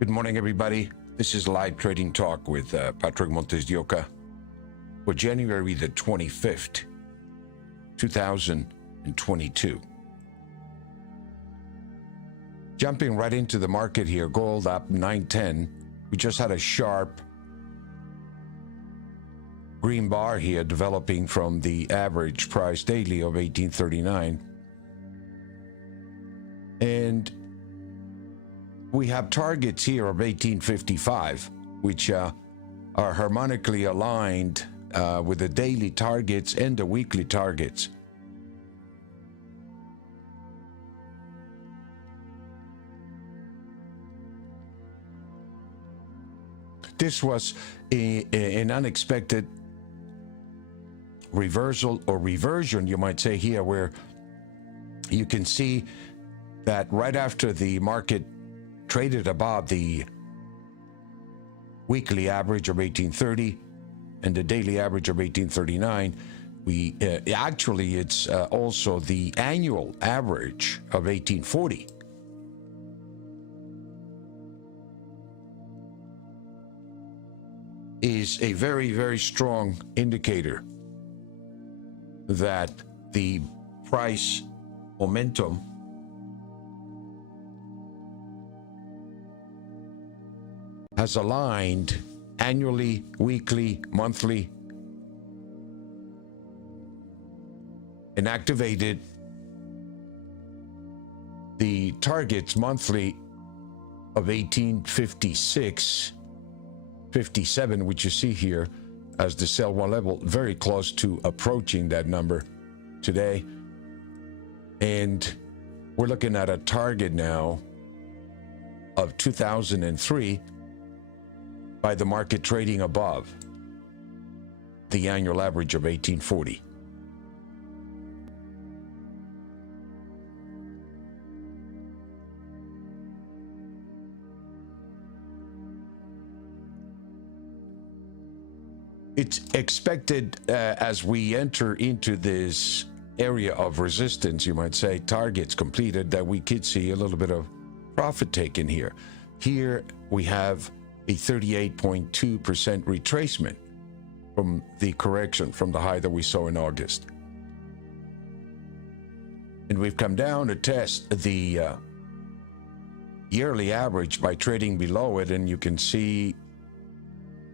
Good morning, everybody. This is Live Trading Talk with Patrick MontesDeOca for January the 25th, 2022. Jumping right into the market here, gold up 910. We just had a sharp green bar here developing from the average price daily of 1839. And we have targets here of 1855, which are harmonically aligned with the daily targets and the weekly targets. This was an unexpected reversal or reversion, you might say here, where you can see that right after the market traded above the weekly average of 1830 and the daily average of 1839, it's also the annual average of 1840. Is a very, very strong indicator that the price momentum has aligned annually, weekly, monthly, and activated the targets monthly of 1856, 57, which you see here as the sell one level, very close to approaching that number today. And we're looking at a target now of 2003 by the market trading above the annual average of 1840. It's expected as we enter into this area of resistance, you might say, targets completed, that we could see a little bit of profit taken here. Here we have a 38.2% retracement from the correction from the high that we saw in August. And we've come down to test the yearly average by trading below it, and you can see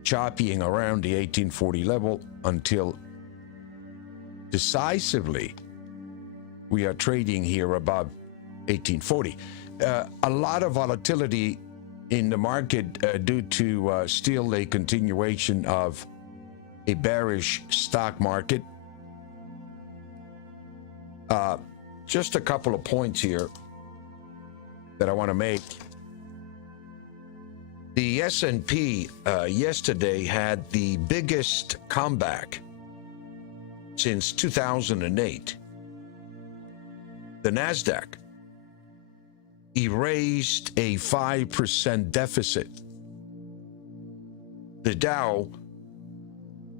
choppying around the 1840 level until decisively we are trading here above 1840. A lot of volatility in the market due to still a continuation of a bearish stock market. Just a couple of points here that I want to make. The S&P yesterday had the biggest comeback since 2008. The NASDAQ erased a 5% deficit. The Dow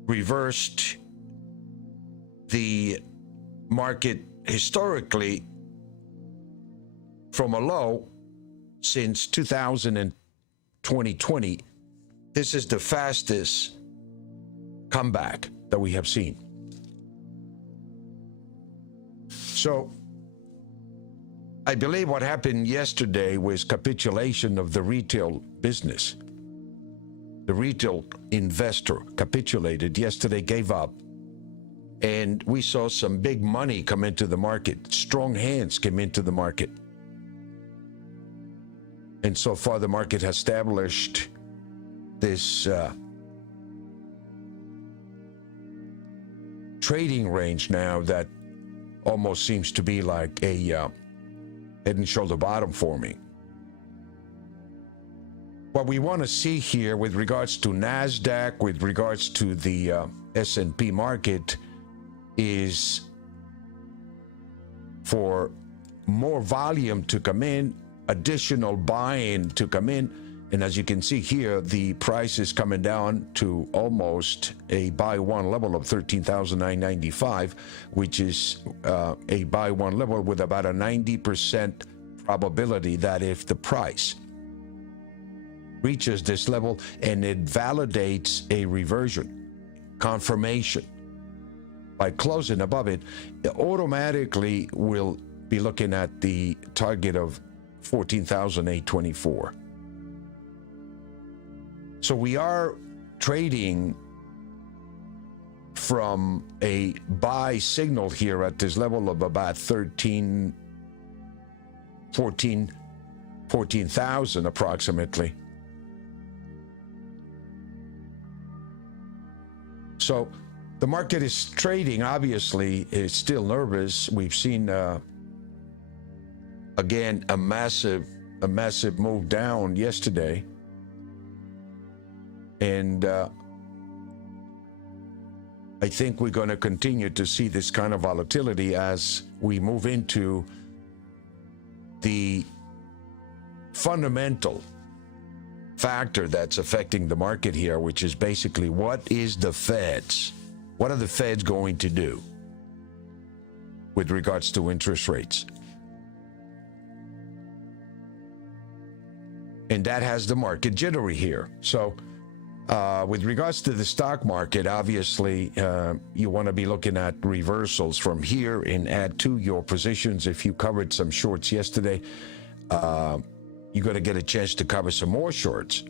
reversed the market historically from a low since 2020. This is the fastest comeback that we have seen. So I believe what happened yesterday was capitulation of the retail business. The retail investor capitulated yesterday, gave up, and we saw some big money come into the market. Strong hands came into the market. And so far the market has established this trading range now that almost seems to be like a head and shoulder bottom forming. What we want to see here with regards to NASDAQ, with regards to the S&P market, is for more volume to come in, additional buy-in to come in. And as you can see here, the price is coming down to almost a buy one level of 13,995, which is a buy one level with about a 90% probability that if the price reaches this level and it validates a reversion, confirmation. By closing above it, it automatically will be looking at the target of 14,824. So we are trading from a buy signal here at this level of about 14,000 approximately. So the market is trading, obviously, it's still nervous. We've seen, again, a massive move down yesterday. And I think we're going to continue to see this kind of volatility as we move into the fundamental factor that's affecting the market here, which is basically what are the Feds going to do with regards to interest rates? And that has the market jittery here. So with regards to the stock market, obviously, you want to be looking at reversals from here and add to your positions. If you covered some shorts yesterday, you're going to get a chance to cover some more shorts.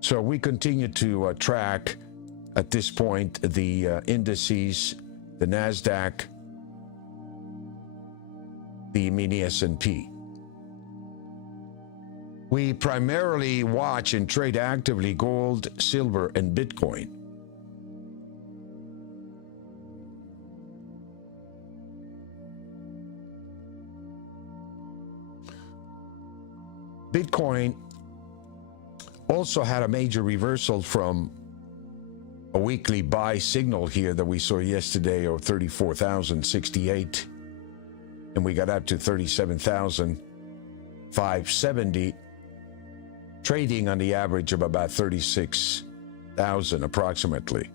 So we continue to track, at this point, the indices, the NASDAQ, the mini S&P. We primarily watch and trade actively gold, silver, and Bitcoin. Bitcoin also had a major reversal from a weekly buy signal here that we saw yesterday of 34,068, and we got up to 37,570. Trading on the average of about 36,000 approximately.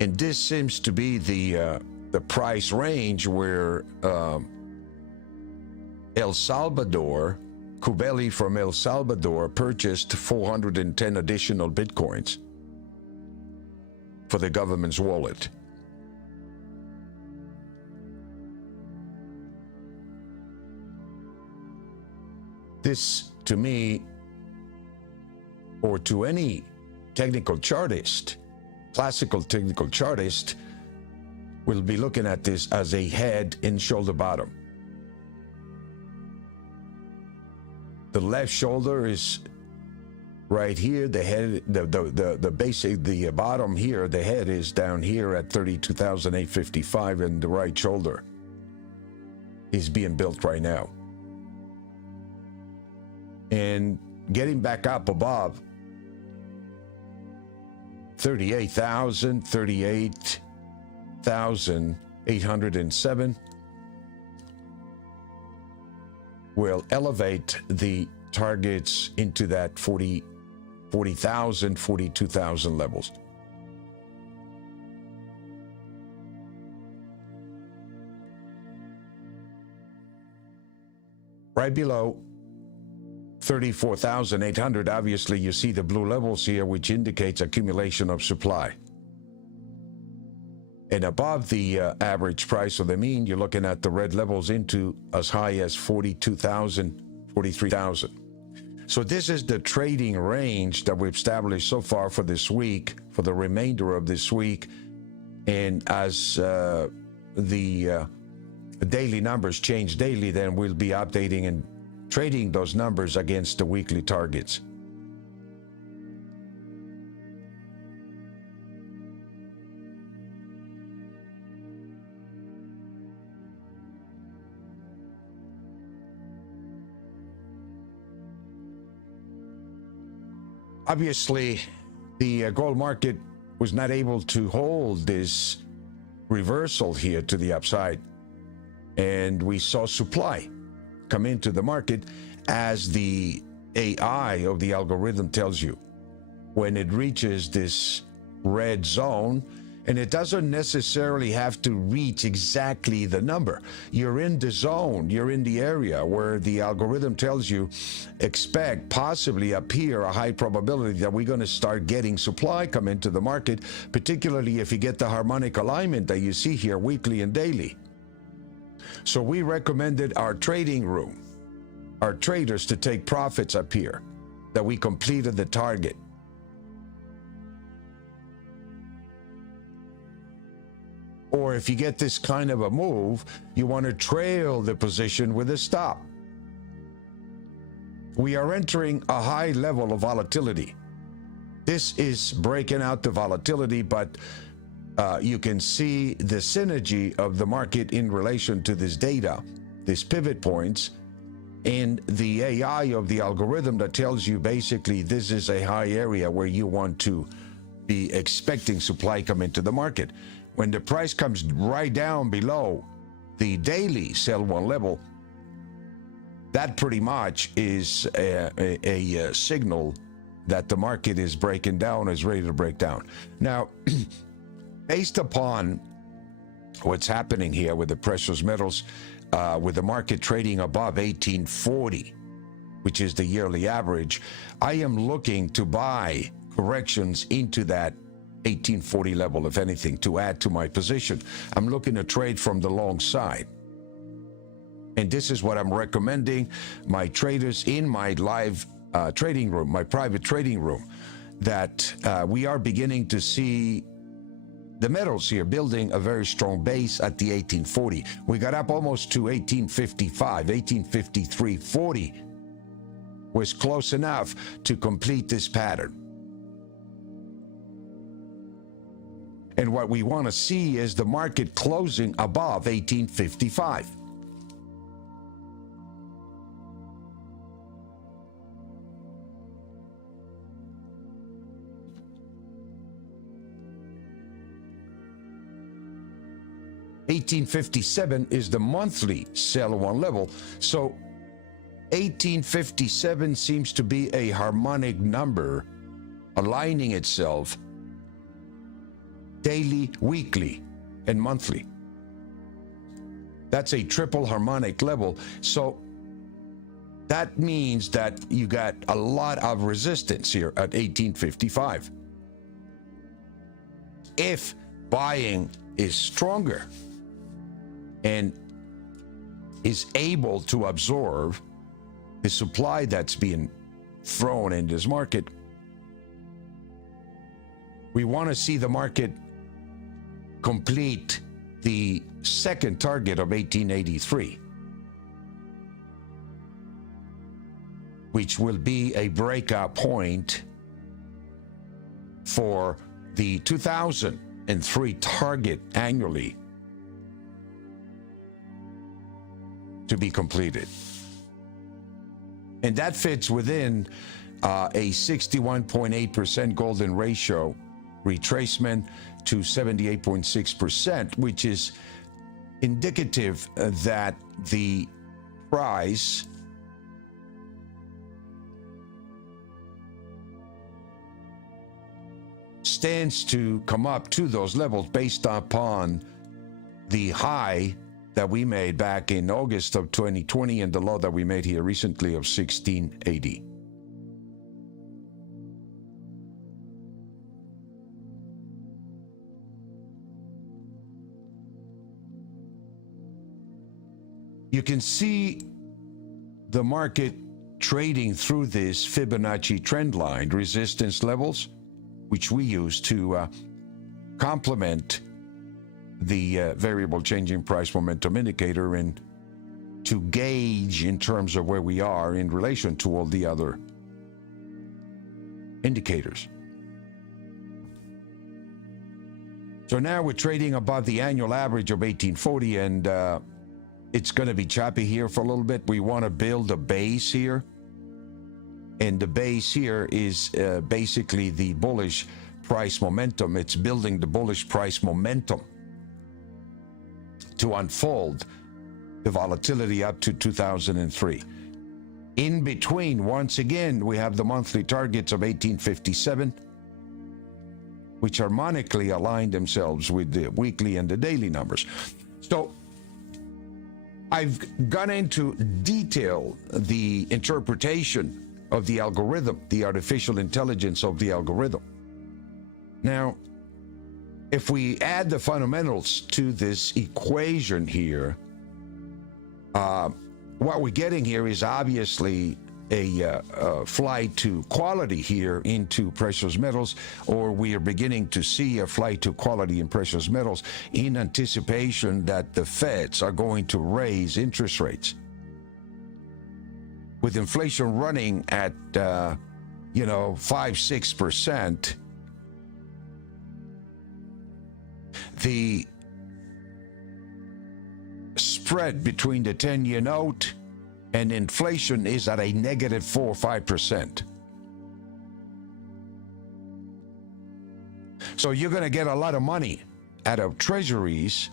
And this seems to be the price range where El Salvador, Kubeli from El Salvador, purchased 410 additional Bitcoins for the government's wallet. This, to me, or to any technical chartist, classical technical chartist, will be looking at this as a head and shoulder bottom. The left shoulder is right here. The head, the basic, the bottom here, the head is down here at 32,855, and the right shoulder is being built right now. And getting back up above 38,807 will elevate the targets into that 40,000, 42,000 levels. Right below 34,800, obviously you see the blue levels here, which indicates accumulation of supply. And above the average price of the mean, you're looking at the red levels into as high as 42,000, 43,000. So this is the trading range that we've established so far for this week, for the remainder of this week. And as the daily numbers change daily, then we'll be updating and trading those numbers against the weekly targets. Obviously, the gold market was not able to hold this reversal here to the upside, and we saw supply come into the market, as the AI of the algorithm tells you. When it reaches this red zone, And it doesn't necessarily have to reach exactly the number. You're in the zone, you're in the area where the algorithm tells you, expect possibly up here a high probability that we're going to start getting supply come into the market, particularly if you get the harmonic alignment that you see here weekly and daily. So we recommended our trading room, our traders, to take profits up here, that we completed the target. Or if you get this kind of a move, you want to trail the position with a stop. We are entering a high level of volatility. This is breaking out the volatility, but you can see the synergy of the market in relation to this data, these pivot points, and the AI of the algorithm that tells you basically this is a high area where you want to be expecting supply come into the market. When the price comes right down below the daily sell one level, that pretty much is a signal that the market is breaking down, is ready to break down. Now, based upon what's happening here with the precious metals, with the market trading above 1840, which is the yearly average, I am looking to buy corrections into that 1840 level, if anything, to add to my position. I'm looking to trade from the long side. And this is what I'm recommending my traders in my live trading room, my private trading room, that we are beginning to see the metals here building a very strong base at the 1840. We got up almost to 1855, 1853.40 was close enough to complete this pattern. And what we want to see is the market closing above 1855. $1857 is the monthly sell one level. So 1857 seems to be a harmonic number aligning itself daily, weekly, and monthly. That's a triple harmonic level. So that means that you got a lot of resistance here at 1855. If buying is stronger and is able to absorb the supply that's being thrown in this market, we want to see the market complete the second target of 1883, which will be a breakout point for the 2003 target annually to be completed. And that fits within a 61.8% golden ratio retracement to 78.6%, which is indicative that the price stands to come up to those levels based upon the high that we made back in August of 2020 and the low that we made here recently of 1680. You can see the market trading through this Fibonacci trend line resistance levels, which we use to complement the variable changing price momentum indicator and to gauge in terms of where we are in relation to all the other indicators. So now we're trading above the annual average of 1840, and it's going to be choppy here for a little bit. We want to build a base here, and the base here is basically the bullish price momentum. It's building the bullish price momentum to unfold the volatility up to 2003. In between, once again, we have the monthly targets of 1857 which harmonically align themselves with the weekly and the daily numbers. So I've gone into detail the interpretation of the algorithm, the artificial intelligence of the algorithm. Now, if we add the fundamentals to this equation here, what we're getting here is obviously a flight to quality here into precious metals, or we are beginning to see a flight to quality in precious metals in anticipation that the Feds are going to raise interest rates. With inflation running at, 5-6%, the spread between the 10-year note and inflation is at a negative 4 or 5%. So you're going to get a lot of money out of treasuries,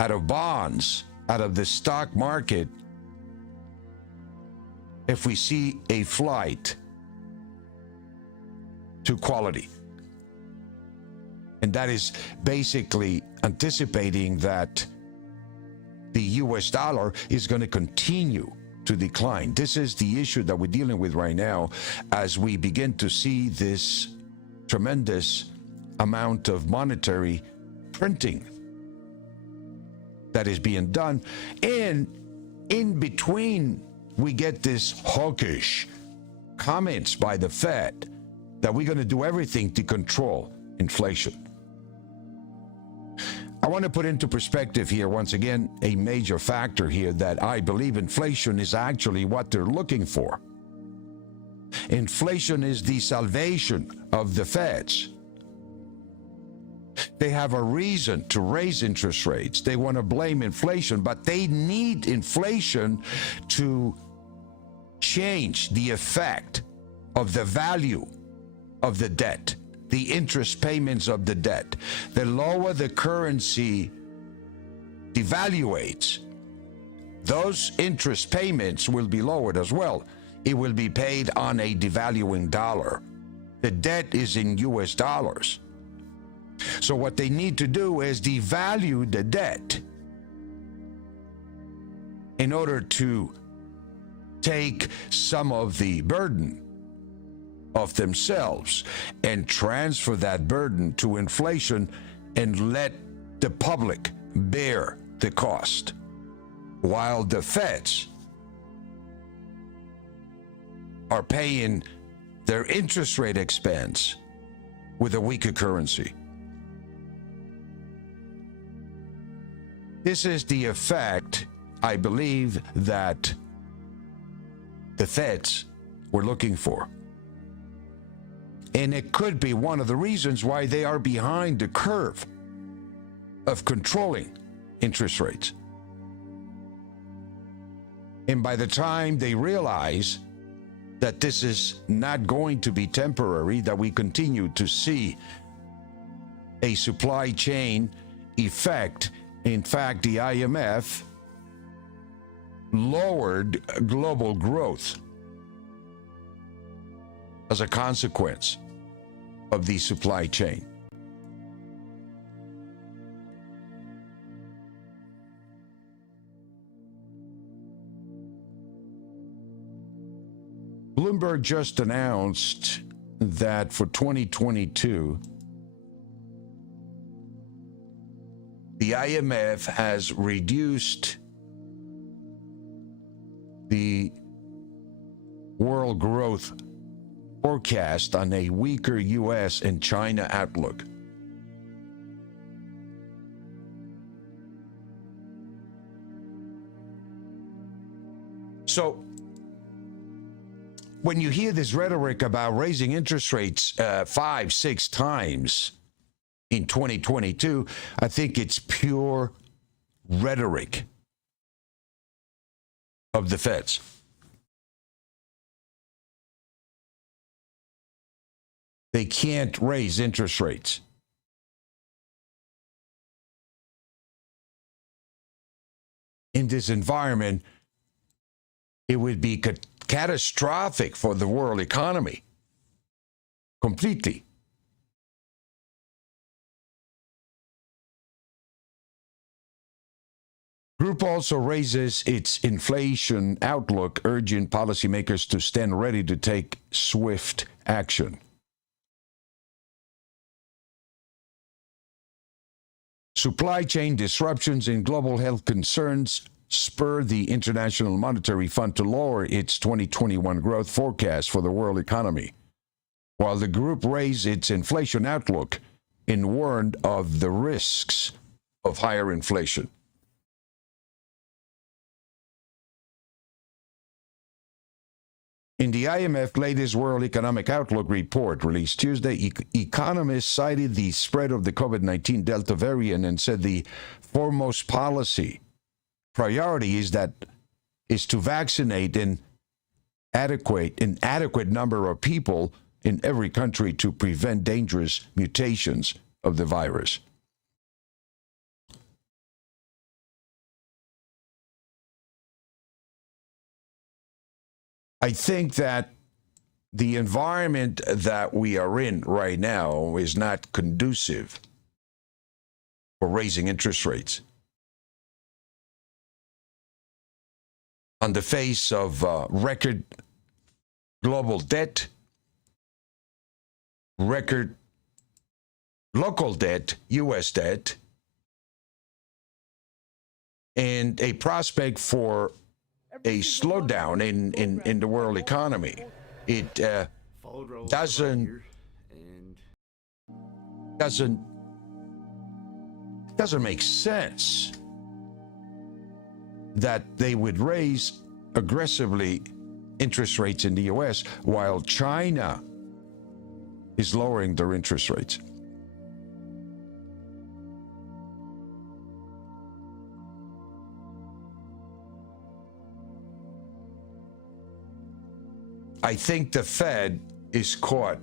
out of bonds, out of the stock market if we see a flight to quality. And that is basically anticipating that the US dollar is going to continue to decline. This is the issue that we're dealing with right now as we begin to see this tremendous amount of monetary printing that is being done. And in between, we get this hawkish comments by the Fed that we're going to do everything to control inflation. I want to put into perspective here, once again, a major factor here that I believe inflation is actually what they're looking for. Inflation is the salvation of the Feds. They have a reason to raise interest rates. They want to blame inflation, but they need inflation to change the effect of the value of the debt, the interest payments of the debt. The lower the currency devaluates, those interest payments will be lowered as well. It will be paid on a devaluing dollar. The debt is in US dollars. So what they need to do is devalue the debt in order to take some of the burden of themselves and transfer that burden to inflation and let the public bear the cost, while the Feds are paying their interest rate expense with a weaker currency. This is the effect, I believe, that the Feds were looking for. And it could be one of the reasons why they are behind the curve of controlling interest rates. And by the time they realize that this is not going to be temporary, that we continue to see a supply chain effect. In fact, the IMF lowered global growth as a consequence of the supply chain. Bloomberg just announced that for 2022, the IMF has reduced the world growth forecast on a weaker U.S. and China outlook. So, when you hear this rhetoric about raising interest rates 5-6 times in 2022, I think it's pure rhetoric of the Feds. They can't raise interest rates. In this environment, it would be catastrophic for the world economy. Completely. Group also raises its inflation outlook, urging policymakers to stand ready to take swift action. Supply chain disruptions and global health concerns spur the International Monetary Fund to lower its 2021 growth forecast for the world economy, while the group raised its inflation outlook and warned of the risks of higher inflation. In the IMF latest World Economic Outlook report released Tuesday, economists cited the spread of the COVID-19 Delta variant and said the foremost policy priority is to vaccinate an adequate number of people in every country to prevent dangerous mutations of the virus. I think that the environment that we are in right now is not conducive for raising interest rates. On the face of record global debt, record local debt, U.S. debt, and a prospect for a slowdown in the world economy. It doesn't make sense that they would raise aggressively interest rates in the U.S. while China is lowering their interest rates. I think the Fed is caught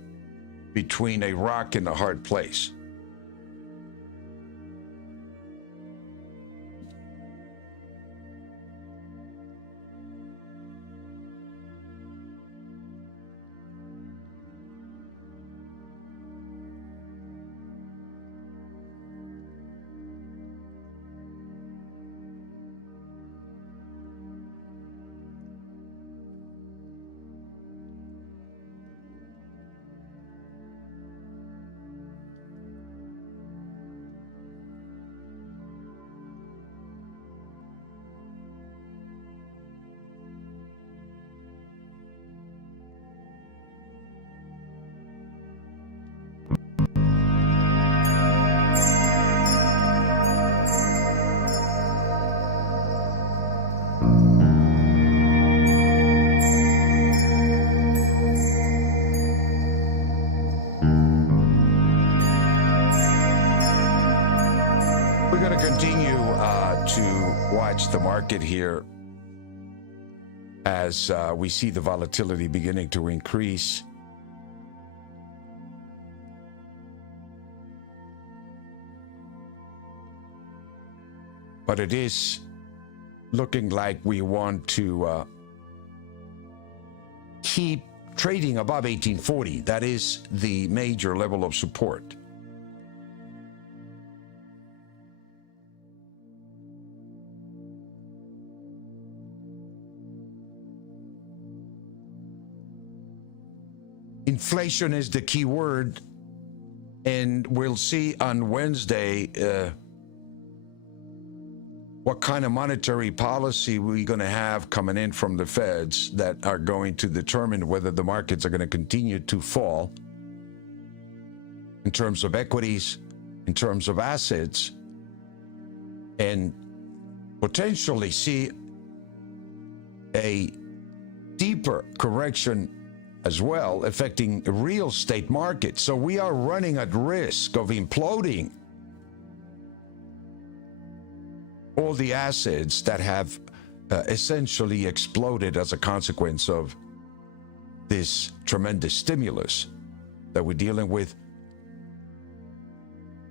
between a rock and a hard place. We're going to continue to watch the market here as we see the volatility beginning to increase. But it is looking like we want to keep trading above 1840. That is the major level of support. Inflation is the key word, and we'll see on Wednesday what kind of monetary policy we're going to have coming in from the Feds that are going to determine whether the markets are going to continue to fall in terms of equities, in terms of assets, and potentially see a deeper correction as well, affecting real estate markets. So we are running at risk of imploding all the assets that have essentially exploded as a consequence of this tremendous stimulus that we're dealing with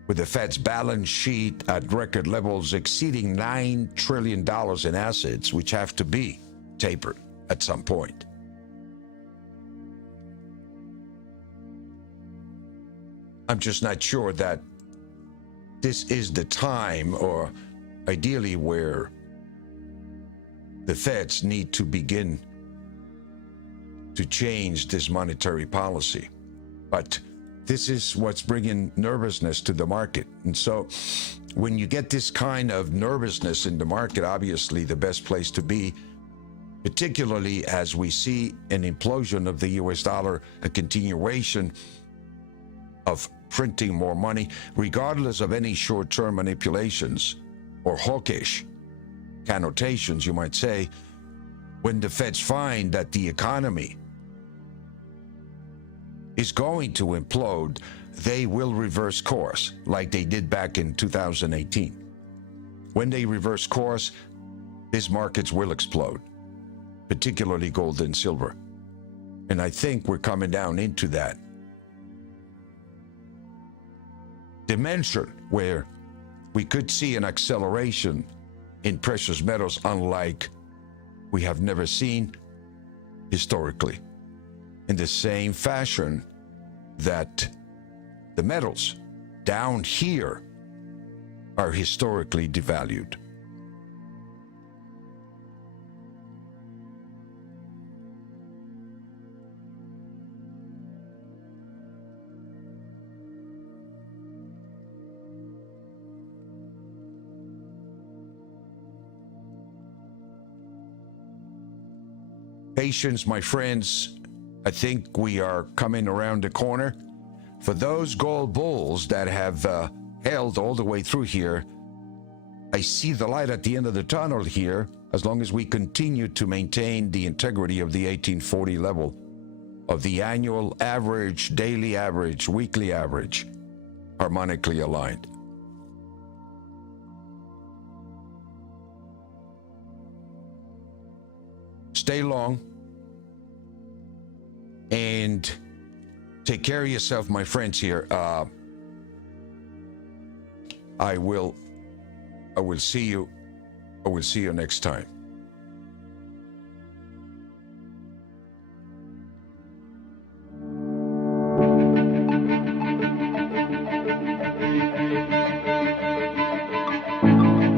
the Fed's balance sheet at record levels exceeding $9 trillion in assets, which have to be tapered at some point. I'm just not sure that this is the time, or ideally where the Feds need to begin to change this monetary policy. But this is what's bringing nervousness to the market. And so when you get this kind of nervousness in the market, obviously the best place to be, particularly as we see an implosion of the US dollar, a continuation of printing more money, regardless of any short-term manipulations or hawkish connotations, you might say, when the Feds find that the economy is going to implode, they will reverse course like they did back in 2018. When they reverse course, these markets will explode, particularly gold and silver. And I think we're coming down into that dimension where we could see an acceleration in precious metals unlike we have never seen historically, in the same fashion that the metals down here are historically devalued. Patience, my friends. I think we are coming around the corner. For those gold bulls that have held all the way through here, I see the light at the end of the tunnel here, as long as we continue to maintain the integrity of the 1840 level, of the annual average, daily average, weekly average, harmonically aligned. Stay long and take care of yourself, my friends here. I will see you next time.